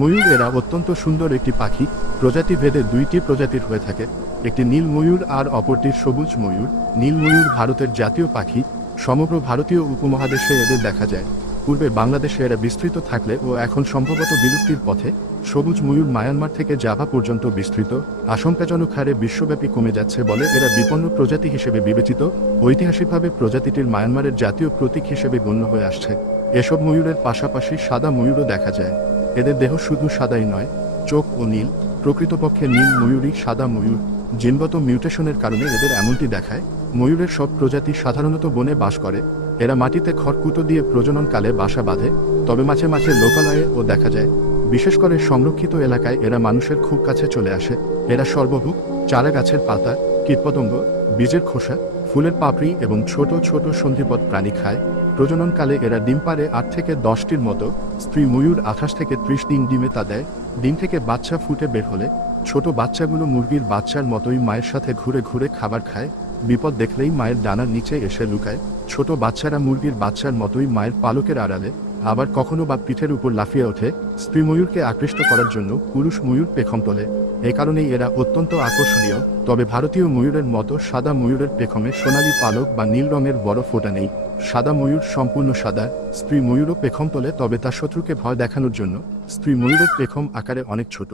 ময়ূর এরা অত্যন্ত সুন্দর একটি পাখি। প্রজাতি ভেদে দুইটি প্রজাতির হয়ে থাকে, একটি নীল ময়ূর আর অপরটি সবুজ ময়ূর। নীল ময়ূর ভারতের জাতীয় পাখি। সমগ্র ভারতীয় উপমহাদেশে এদের দেখা যায়। পূর্বে বাংলাদেশে এরা বিস্তৃত থাকলে ও এখন সম্ভবত বিলুপ্তির পথে। সবুজ ময়ূর মায়ানমার থেকে জাভা পর্যন্ত বিস্তৃত। আশঙ্কাজনক হারে বিশ্বব্যাপী কমে যাচ্ছে বলে এরা বিপন্ন প্রজাতি হিসেবে বিবেচিত। ঐতিহাসিকভাবে প্রজাতিটির মায়ানমারের জাতীয় প্রতীক হিসেবে গণ্য হয়ে আসছে। এসব ময়ূরের পাশাপাশি সাদা ময়ূরও দেখা যায়। এদের দেহ শুধু সাদাই নয়, চোখ ও নীল। প্রকৃতপক্ষে নীল ময়ূরই সাদা ময়ূর। জিনগত মিউটেশনের কারণে এদের এমনটি দেখায়। ময়ূরের সব প্রজাতি সাধারণত বনে বাস করে। এরা মাটিতে খড়কুটো দিয়ে প্রজননকালে বাসা বাঁধে, তবে মাঝে মাঝে লোকালয়ে ও দেখা যায়। বিশেষ করে সংরক্ষিত এলাকায় এরা মানুষের খুব কাছে চলে আসে। এরা সর্বভুক, চারা গাছের পাতা, কীটপতঙ্গ, বীজের খোসা, ফুলের পাপড়ি এবং ছোট ছোট সন্ধিপদ প্রাণী খায়। প্রজননকালে এরা ডিম পাড়ে 8 থেকে 10টির মতো। স্ত্রী ময়ূর 28 থেকে 30 দিন ডিমে তা দেয়। ডিম থেকে বাচ্চা ফুটে বের হলে ছোট বাচ্চাগুলো মুরগির বাচ্চার মতোই মায়ের সাথে ঘুরে ঘুরে খাবার খায়। বিপদ দেখলেই মায়ের ডানার নিচে এসে লুকায়। ছোট বাচ্চারা মুরগির বাচ্চার মতোই মায়ের পালকের আড়ালে, আবার কখনো বা পিঠের উপর লাফিয়ে ওঠে। স্ত্রী ময়ূরকে আকৃষ্ট করার জন্য পুরুষ ময়ূর পেখম তোলে। এ কারণেই এরা অত্যন্ত আকর্ষণীয়। তবে ভারতীয় ময়ূরের মতো সাদা ময়ূরের পেখমে সোনালী পালক বা নীল রঙের বড় ফোঁটা নেই। সাদা ময়ূর সম্পূর্ণ সাদা। স্ত্রী ময়ূরও পেখম তোলে, তবে তার শত্রুকে ভয় দেখানোর জন্য। স্ত্রী ময়ূরের পেখম আকারে অনেক ছোট।